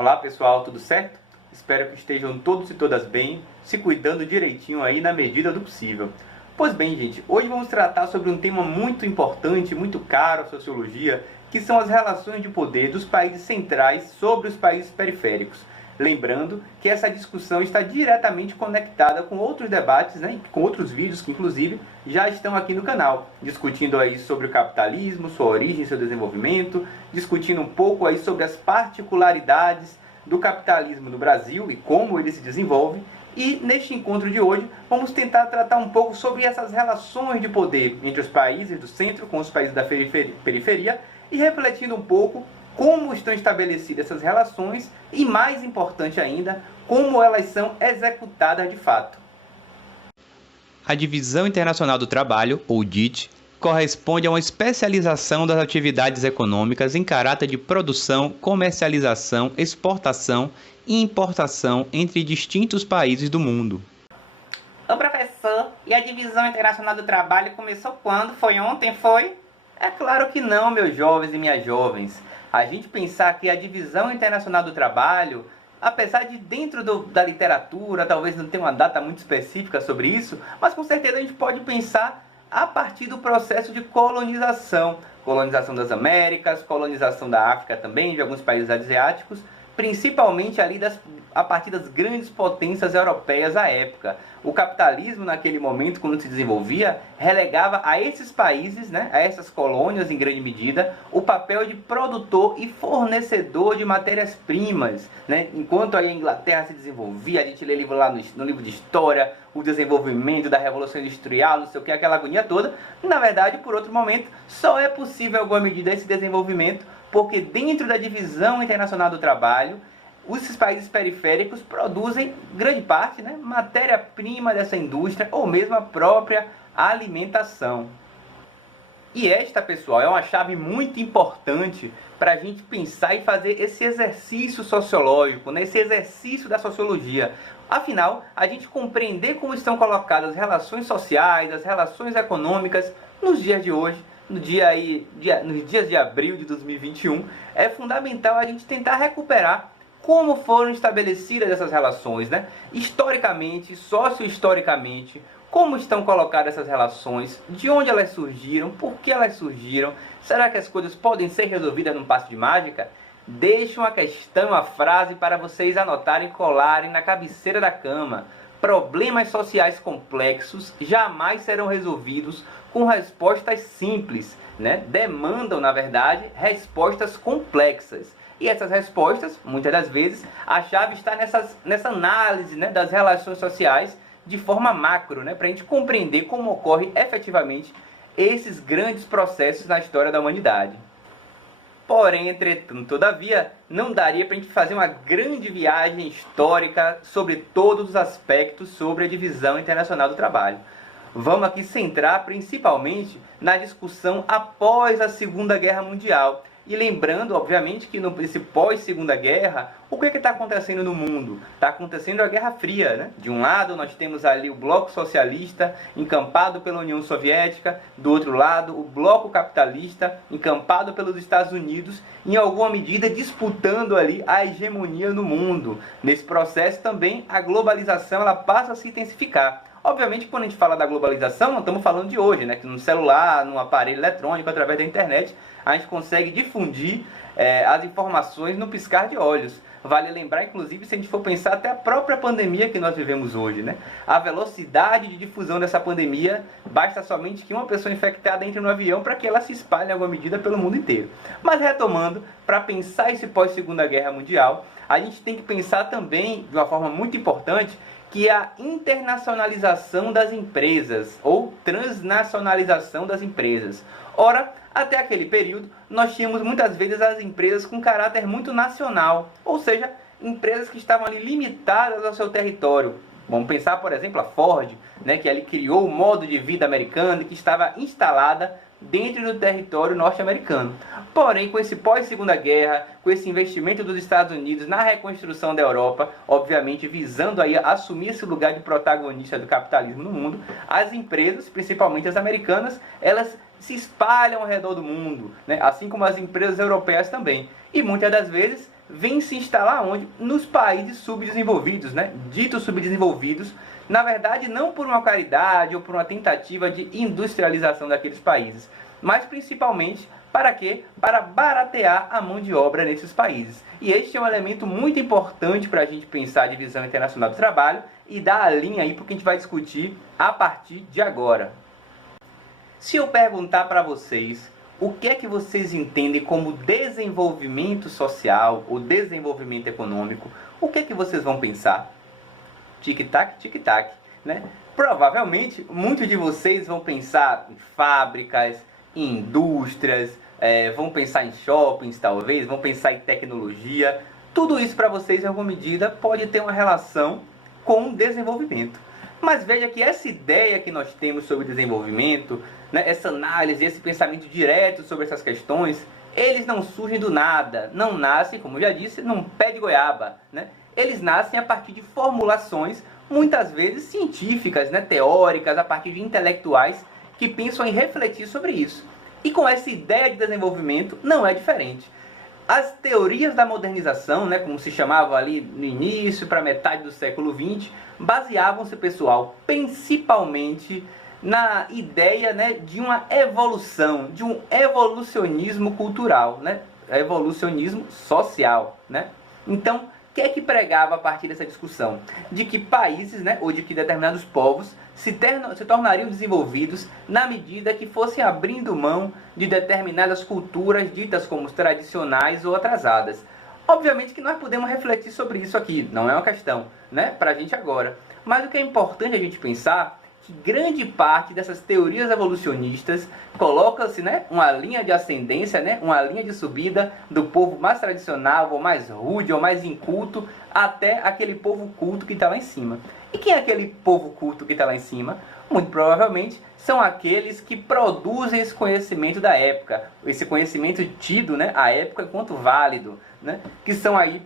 Olá pessoal, tudo certo? Espero que estejam todos e todas bem, se cuidando direitinho aí na medida do possível. Pois bem, gente, hoje vamos tratar sobre um tema muito importante, muito caro à sociologia, que são as relações de poder dos países centrais sobre os países periféricos. Lembrando que essa discussão está diretamente conectada com outros debates, com outros vídeos que inclusive já estão aqui no canal, discutindo aí sobre o capitalismo, sua origem, seu desenvolvimento, discutindo um pouco aí sobre as particularidades do capitalismo no Brasil e como ele se desenvolve. E neste encontro de hoje vamos tentar tratar um pouco sobre essas relações de poder entre os países do centro com os países da periferia e refletindo um pouco como estão estabelecidas essas relações e, mais importante ainda, como elas são executadas de fato. A Divisão Internacional do Trabalho, ou DIT, corresponde a uma especialização das atividades econômicas em caráter de produção, comercialização, exportação e importação entre distintos países do mundo. Ô professor, e a Divisão Internacional do Trabalho começou quando? Foi ontem, foi? É claro que não, meus jovens e minhas jovens. A gente pensar que a Divisão Internacional do Trabalho, apesar de dentro da literatura, talvez não tenha uma data muito específica sobre isso, mas com certeza a gente pode pensar a partir do processo de colonização. Colonização das Américas, colonização da África também, de alguns países asiáticos, principalmente ali a partir das grandes potências europeias à época. O capitalismo, naquele momento, quando se desenvolvia, relegava a esses países, a essas colônias, em grande medida, o papel de produtor e fornecedor de matérias-primas. Enquanto a Inglaterra se desenvolvia, a gente lê livro lá no livro de história, o desenvolvimento da Revolução Industrial, não sei o que, aquela agonia toda. Na verdade, por outro momento, só é possível, em alguma medida, esse desenvolvimento, porque dentro da Divisão Internacional do Trabalho, esses países periféricos produzem grande parte, matéria-prima dessa indústria ou mesmo a própria alimentação. E esta, pessoal, é uma chave muito importante para a gente pensar e fazer esse exercício sociológico, esse exercício da sociologia. Afinal, a gente compreender como estão colocadas as relações sociais, as relações econômicas nos dias de hoje, nos dias de abril de 2021, é fundamental a gente tentar recuperar como foram estabelecidas essas relações, historicamente, socio-historicamente, como estão colocadas essas relações, de onde elas surgiram, por que elas surgiram, será que as coisas podem ser resolvidas num passo de mágica? Deixo uma questão, uma frase para vocês anotarem e colarem na cabeceira da cama. Problemas sociais complexos jamais serão resolvidos com respostas simples, Demandam, na verdade, respostas complexas. E essas respostas, muitas das vezes, a chave está nessa análise das relações sociais de forma macro, para a gente compreender como ocorre efetivamente esses grandes processos na história da humanidade. Porém, entretanto, todavia, não daria para a gente fazer uma grande viagem histórica sobre todos os aspectos sobre a Divisão Internacional do Trabalho. Vamos aqui centrar principalmente na discussão após a Segunda Guerra Mundial. E lembrando, obviamente, que nesse pós-Segunda Guerra, o que está acontecendo no mundo? Está acontecendo a Guerra Fria, De um lado, nós temos ali o bloco socialista, encampado pela União Soviética. Do outro lado, o bloco capitalista, encampado pelos Estados Unidos, em alguma medida disputando ali a hegemonia no mundo. Nesse processo também, a globalização ela passa a se intensificar. Obviamente, quando a gente fala da globalização, não estamos falando de hoje, que no celular, no aparelho eletrônico, através da internet, a gente consegue difundir as informações no piscar de olhos. Vale lembrar, inclusive, se a gente for pensar até a própria pandemia que nós vivemos hoje, A velocidade de difusão dessa pandemia, basta somente que uma pessoa infectada entre no avião para que ela se espalhe em alguma medida pelo mundo inteiro. Mas retomando, para pensar esse pós-Segunda Guerra Mundial, a gente tem que pensar também, de uma forma muito importante, que é a internacionalização das empresas, ou transnacionalização das empresas. Ora, até aquele período, nós tínhamos muitas vezes as empresas com caráter muito nacional, ou seja, empresas que estavam ali limitadas ao seu território. Vamos pensar, por exemplo, a Ford, que ali criou o modo de vida americano e que estava instalada dentro do território norte-americano. Porém, com esse pós-Segunda Guerra, com esse investimento dos Estados Unidos na reconstrução da Europa, obviamente visando aí assumir esse lugar de protagonista do capitalismo no mundo, as empresas, principalmente as americanas, elas se espalham ao redor do mundo, assim como as empresas europeias também. E muitas das vezes vem se instalar onde? Nos países subdesenvolvidos, né? Ditos subdesenvolvidos, na verdade não por uma caridade ou por uma tentativa de industrialização daqueles países, mas principalmente para quê? Para baratear a mão de obra nesses países. E este é um elemento muito importante para a gente pensar a divisão internacional do trabalho e dar a linha aí para o que a gente vai discutir a partir de agora. Se eu perguntar para vocês o que é que vocês entendem como desenvolvimento social ou desenvolvimento econômico, o que é que vocês vão pensar? Tic-tac, tic-tac, né? Provavelmente, muitos de vocês vão pensar em fábricas, em indústrias, vão pensar em shoppings, talvez, vão pensar em tecnologia. Tudo isso para vocês, em alguma medida, pode ter uma relação com desenvolvimento. Mas veja que essa ideia que nós temos sobre desenvolvimento, né, essa análise, esse pensamento direto sobre essas questões, eles não surgem do nada, não nascem, como eu já disse, num pé de goiaba, né? Eles nascem a partir de formulações, muitas vezes científicas, né, teóricas, a partir de intelectuais que pensam em refletir sobre isso. E com essa ideia de desenvolvimento não é diferente. As teorias da modernização, né, como se chamava ali no início, para metade do século XX, baseavam-se, pessoal, principalmente na ideia, né, de uma evolução, de um evolucionismo cultural, né, evolucionismo social, né? Então, o que é que pregava a partir dessa discussão? De que países, né, ou de que determinados povos se tornariam desenvolvidos na medida que fossem abrindo mão de determinadas culturas ditas como tradicionais ou atrasadas. Obviamente que nós podemos refletir sobre isso aqui, não é uma questão, né, para a gente agora. Mas o que é importante a gente pensar que grande parte dessas teorias evolucionistas coloca-se, né, uma linha de ascendência, né, uma linha de subida do povo mais tradicional, ou mais rude, ou mais inculto, até aquele povo culto que está lá em cima. E quem é aquele povo culto que está lá em cima? Muito provavelmente são aqueles que produzem esse conhecimento da época, esse conhecimento tido, né, à época enquanto válido, né, que são aí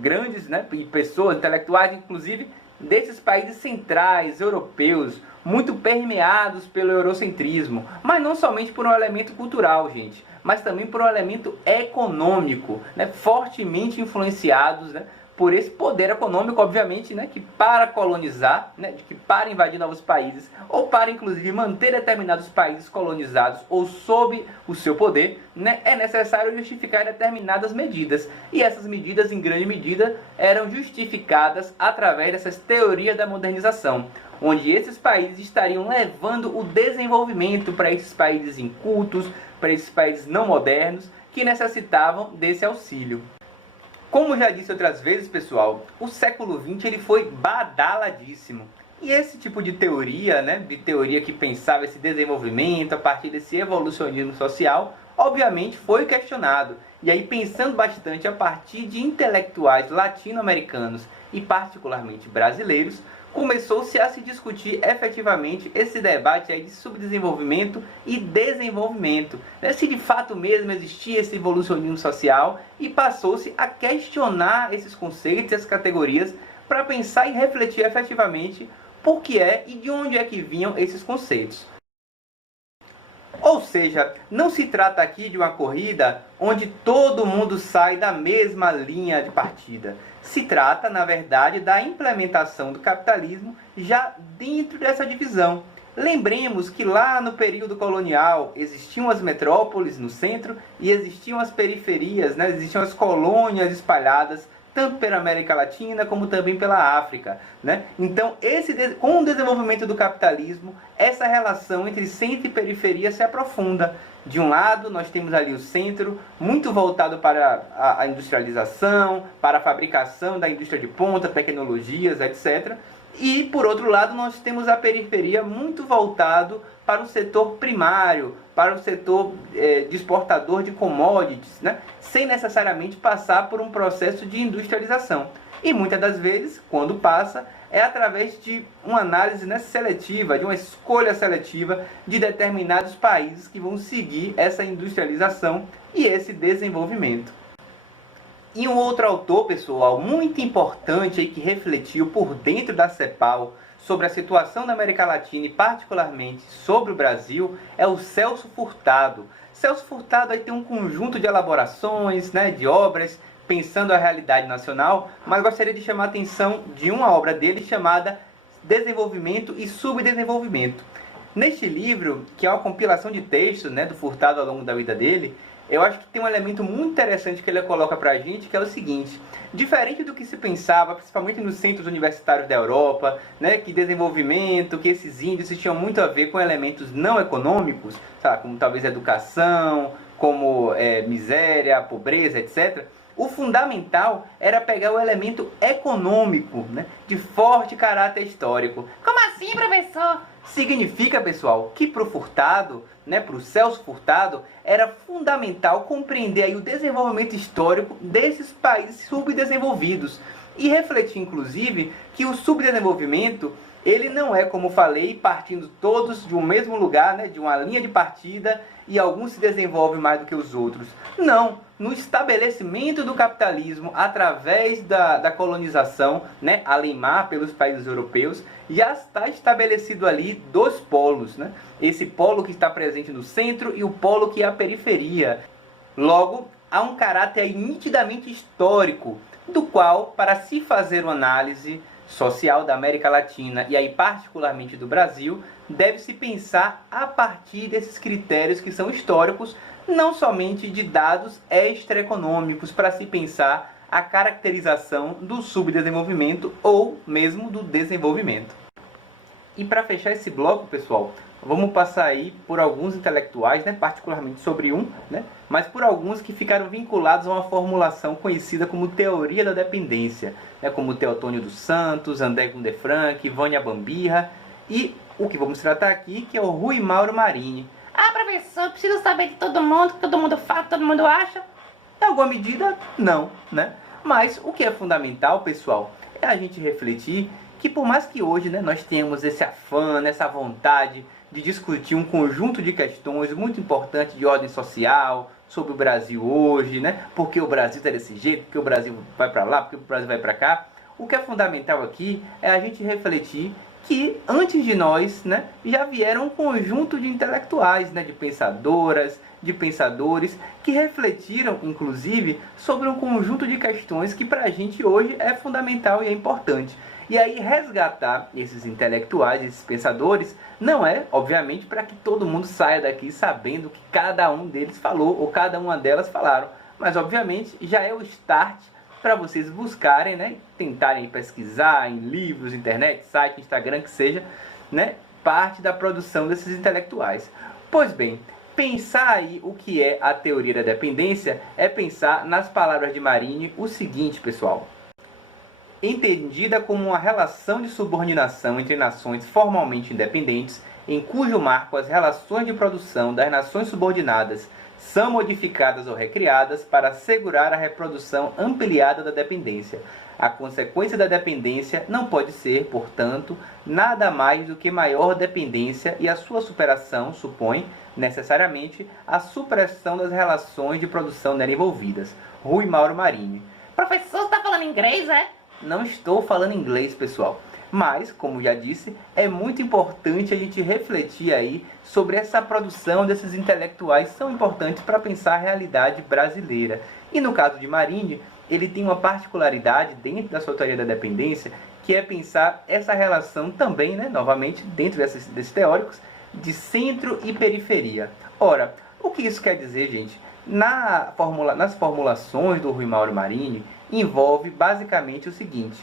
grandes, né, pessoas intelectuais, inclusive, desses países centrais, europeus, muito permeados pelo eurocentrismo, mas não somente por um elemento cultural, gente, mas também por um elemento econômico, né, fortemente influenciados, né, por esse poder econômico, obviamente, né, que para colonizar, né, que para invadir novos países, ou para, inclusive, manter determinados países colonizados ou sob o seu poder, né, é necessário justificar determinadas medidas. E essas medidas, em grande medida, eram justificadas através dessas teorias da modernização, onde esses países estariam levando o desenvolvimento para esses países incultos, para esses países não modernos, que necessitavam desse auxílio. Como já disse outras vezes, pessoal, o século XX ele foi badaladíssimo. E esse tipo de teoria, né, de teoria que pensava esse desenvolvimento a partir desse evolucionismo social, obviamente foi questionado. E aí, pensando bastante a partir de intelectuais latino-americanos e particularmente brasileiros, começou-se a se discutir efetivamente esse debate aí de subdesenvolvimento e desenvolvimento, né? Se de fato mesmo existia esse evolucionismo social, e passou-se a questionar esses conceitos, essas categorias, para pensar e refletir efetivamente por que é e de onde é que vinham esses conceitos. Ou seja, não se trata aqui de uma corrida onde todo mundo sai da mesma linha de partida. Se trata, na verdade, da implementação do capitalismo já dentro dessa divisão. Lembremos que lá no período colonial existiam as metrópoles no centro e existiam as periferias, né? Existiam as colônias espalhadas tanto pela América Latina como também pela África, né? Então, com o desenvolvimento do capitalismo, essa relação entre centro e periferia se aprofunda. De um lado, nós temos ali o centro, muito voltado para a industrialização, para a fabricação da indústria de ponta, tecnologias, etc. E, por outro lado, nós temos a periferia muito voltado para o setor primário, para o setor de exportador de commodities, né? Sem necessariamente passar por um processo de industrialização. E muitas das vezes, quando passa, é através de uma análise, né, seletiva, de uma escolha seletiva de determinados países que vão seguir essa industrialização e esse desenvolvimento. E um outro autor, pessoal, muito importante aí, que refletiu por dentro da CEPAL sobre a situação da América Latina e particularmente sobre o Brasil, é o Celso Furtado. Celso Furtado aí tem um conjunto de elaborações, né, de obras pensando a realidade nacional, mas gostaria de chamar a atenção de uma obra dele chamada Desenvolvimento e Subdesenvolvimento. Neste livro, que é uma compilação de textos, né, do Furtado ao longo da vida dele, eu acho que tem um elemento muito interessante que ele coloca para a gente, que é o seguinte: diferente do que se pensava, principalmente nos centros universitários da Europa, né, que desenvolvimento, que esses índices tinham muito a ver com elementos não econômicos, sabe, como talvez educação, como miséria, pobreza, etc., o fundamental era pegar o elemento econômico, né, de forte caráter histórico. Como assim, professor? Significa, pessoal, que para o Furtado, né, para o Celso Furtado, era fundamental compreender aí o desenvolvimento histórico desses países subdesenvolvidos e refletir, inclusive, que o subdesenvolvimento ele não é, como falei, partindo todos de um mesmo lugar, né, de uma linha de partida, e alguns se desenvolvem mais do que os outros. Não, no estabelecimento do capitalismo através da colonização, né, além-mar pelos países europeus, já está estabelecido ali dois polos, né? Esse polo que está presente no centro e o polo que é a periferia. Logo, há um caráter aí nitidamente histórico, do qual, para se fazer uma análise social da América Latina e aí particularmente do Brasil, deve-se pensar a partir desses critérios que são históricos, não somente de dados extraeconômicos, para se pensar a caracterização do subdesenvolvimento ou mesmo do desenvolvimento. E para fechar esse bloco, pessoal, vamos passar aí por alguns intelectuais, né, particularmente sobre um, né, mas por alguns que ficaram vinculados a uma formulação conhecida como teoria da dependência, né, como Teotônio dos Santos, André Gunde Frank, Vânia Bambirra e o que vamos tratar aqui, que é o Rui Mauro Marini. Ah, professor, preciso saber de todo mundo, que todo mundo fala, todo mundo acha. Em alguma medida, não, né? Mas o que é fundamental, pessoal, é a gente refletir que por mais que hoje, né, nós tenhamos esse afã, essa vontade de discutir um conjunto de questões muito importantes de ordem social, sobre o Brasil hoje, né? Porque o Brasil está desse jeito, porque o Brasil vai para lá, porque o Brasil vai para cá. O que é fundamental aqui é a gente refletir que antes de nós, né, já vieram um conjunto de intelectuais, né, de pensadoras, de pensadores, que refletiram, inclusive, sobre um conjunto de questões que para a gente hoje é fundamental e é importante. E aí resgatar esses intelectuais, esses pensadores, não é, obviamente, para que todo mundo saia daqui sabendo o que cada um deles falou ou cada uma delas falaram, mas obviamente já é o start para vocês buscarem, né, tentarem pesquisar em livros, internet, site, Instagram, que seja, né, parte da produção desses intelectuais. Pois bem, pensar aí o que é a teoria da dependência é pensar nas palavras de Marini o seguinte, pessoal: entendida como uma relação de subordinação entre nações formalmente independentes, em cujo marco as relações de produção das nações subordinadas são modificadas ou recriadas para assegurar a reprodução ampliada da dependência. A consequência da dependência não pode ser, portanto, nada mais do que maior dependência, e a sua superação supõe, necessariamente, a supressão das relações de produção nela envolvidas. Rui Mauro Marini. Professor, você está falando inglês, é? Não estou falando inglês, pessoal. Mas, como já disse, é muito importante a gente refletir aí sobre essa produção desses intelectuais, são importantes para pensar a realidade brasileira. E no caso de Marini, ele tem uma particularidade dentro da sua teoria da dependência, que é pensar essa relação também, né, novamente, dentro desses teóricos, de centro e periferia. Ora, o que isso quer dizer, gente? Nas formulações do Rui Mauro Marini, envolve basicamente o seguinte: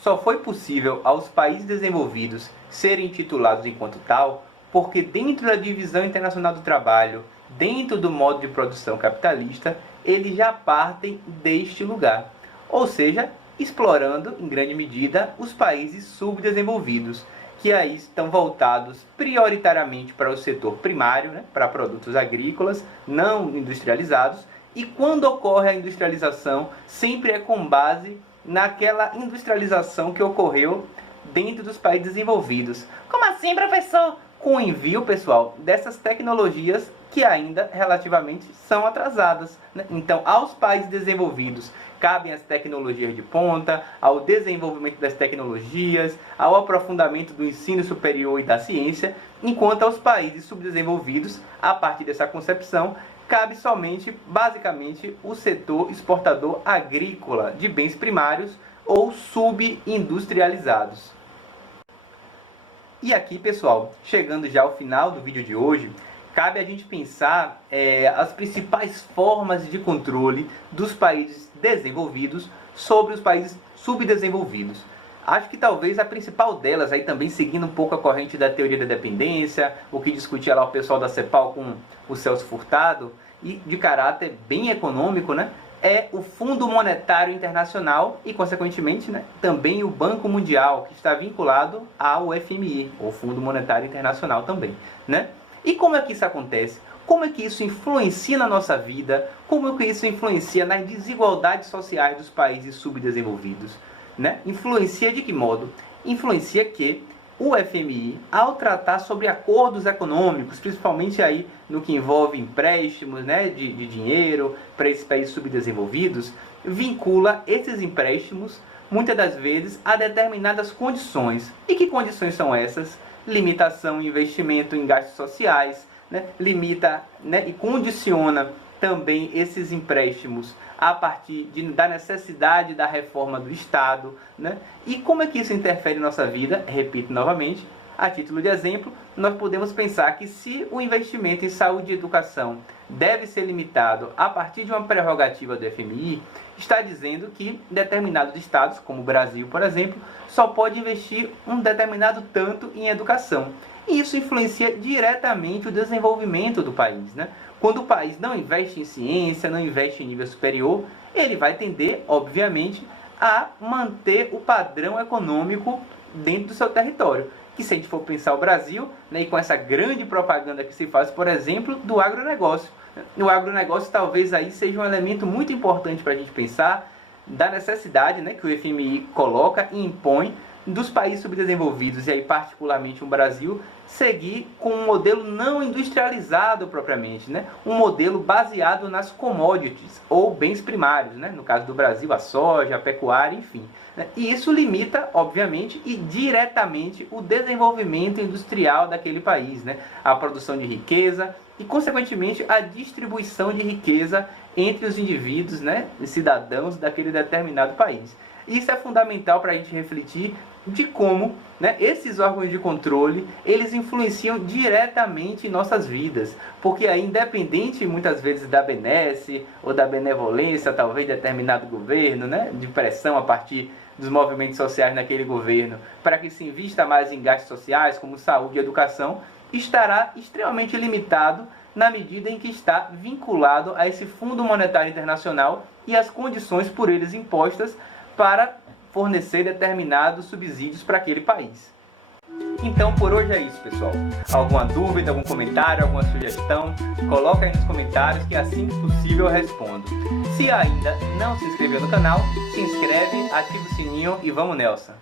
só foi possível aos países desenvolvidos serem titulados enquanto tal porque dentro da divisão internacional do trabalho, dentro do modo de produção capitalista, eles já partem deste lugar. Ou seja, explorando, em grande medida, os países subdesenvolvidos, que aí estão voltados prioritariamente para o setor primário, né, para produtos agrícolas não industrializados, e quando ocorre a industrialização, sempre é com base naquela industrialização que ocorreu dentro dos países desenvolvidos. Como assim, professor? Com o envio, pessoal, dessas tecnologias que ainda relativamente são atrasadas, né? Então, aos países desenvolvidos cabem as tecnologias de ponta, ao desenvolvimento das tecnologias, ao aprofundamento do ensino superior e da ciência, enquanto aos países subdesenvolvidos, a partir dessa concepção, cabe somente, basicamente, o setor exportador agrícola de bens primários ou subindustrializados. E aqui, pessoal, chegando já ao final do vídeo de hoje, cabe a gente pensar as principais formas de controle dos países desenvolvidos sobre os países subdesenvolvidos. Acho que talvez a principal delas, aí também seguindo um pouco a corrente da teoria da dependência, o que discutia lá o pessoal da CEPAL com o Celso Furtado, e de caráter bem econômico, né, é o Fundo Monetário Internacional e, consequentemente, né, também o Banco Mundial, que está vinculado ao FMI, o Fundo Monetário Internacional também, né? E como é que isso acontece? Como é que isso influencia na nossa vida? Como é que isso influencia nas desigualdades sociais dos países subdesenvolvidos? Né? Influencia de que modo? Influencia que o FMI, ao tratar sobre acordos econômicos, principalmente aí no que envolve empréstimos, né, de dinheiro para esses países subdesenvolvidos, vincula esses empréstimos, muitas das vezes, a determinadas condições. E que condições são essas? Limitação em investimento em gastos sociais, né? Limita, né, e condiciona também esses empréstimos a partir da necessidade da reforma do Estado, né? E como é que isso interfere em nossa vida? Repito novamente, a título de exemplo, nós podemos pensar que se o investimento em saúde e educação deve ser limitado a partir de uma prerrogativa do FMI, está dizendo que determinados estados, como o Brasil, por exemplo, só pode investir um determinado tanto em educação. E isso influencia diretamente o desenvolvimento do país, né? Quando o país não investe em ciência, não investe em nível superior, ele vai tender, obviamente, a manter o padrão econômico dentro do seu território. Que se a gente for pensar o Brasil, né, e com essa grande propaganda que se faz, por exemplo, do agronegócio. O agronegócio talvez aí seja um elemento muito importante para a gente pensar da necessidade, né, que o FMI coloca e impõe dos países subdesenvolvidos, e aí particularmente o Brasil, seguir com um modelo não industrializado propriamente, né? Um modelo baseado nas commodities ou bens primários, né? No caso do Brasil, a soja, a pecuária, enfim. Né? E isso limita, obviamente, e diretamente o desenvolvimento industrial daquele país, né? A produção de riqueza e, consequentemente, a distribuição de riqueza entre os indivíduos, né? Cidadãos daquele determinado país. Isso é fundamental para a gente refletir de como, né, esses órgãos de controle, eles influenciam diretamente em nossas vidas. Porque aí, independente muitas vezes da benesse ou da benevolência, talvez, de determinado governo, né, de pressão a partir dos movimentos sociais naquele governo, para que se invista mais em gastos sociais, como saúde e educação, estará extremamente limitado na medida em que está vinculado a esse Fundo Monetário Internacional e as condições por eles impostas para fornecer determinados subsídios para aquele país. Então, por hoje é isso, pessoal. Alguma dúvida, algum comentário, alguma sugestão? Coloca aí nos comentários que assim que possível eu respondo. Se ainda não se inscreveu no canal, se inscreve, ativa o sininho e vamos, Nelson!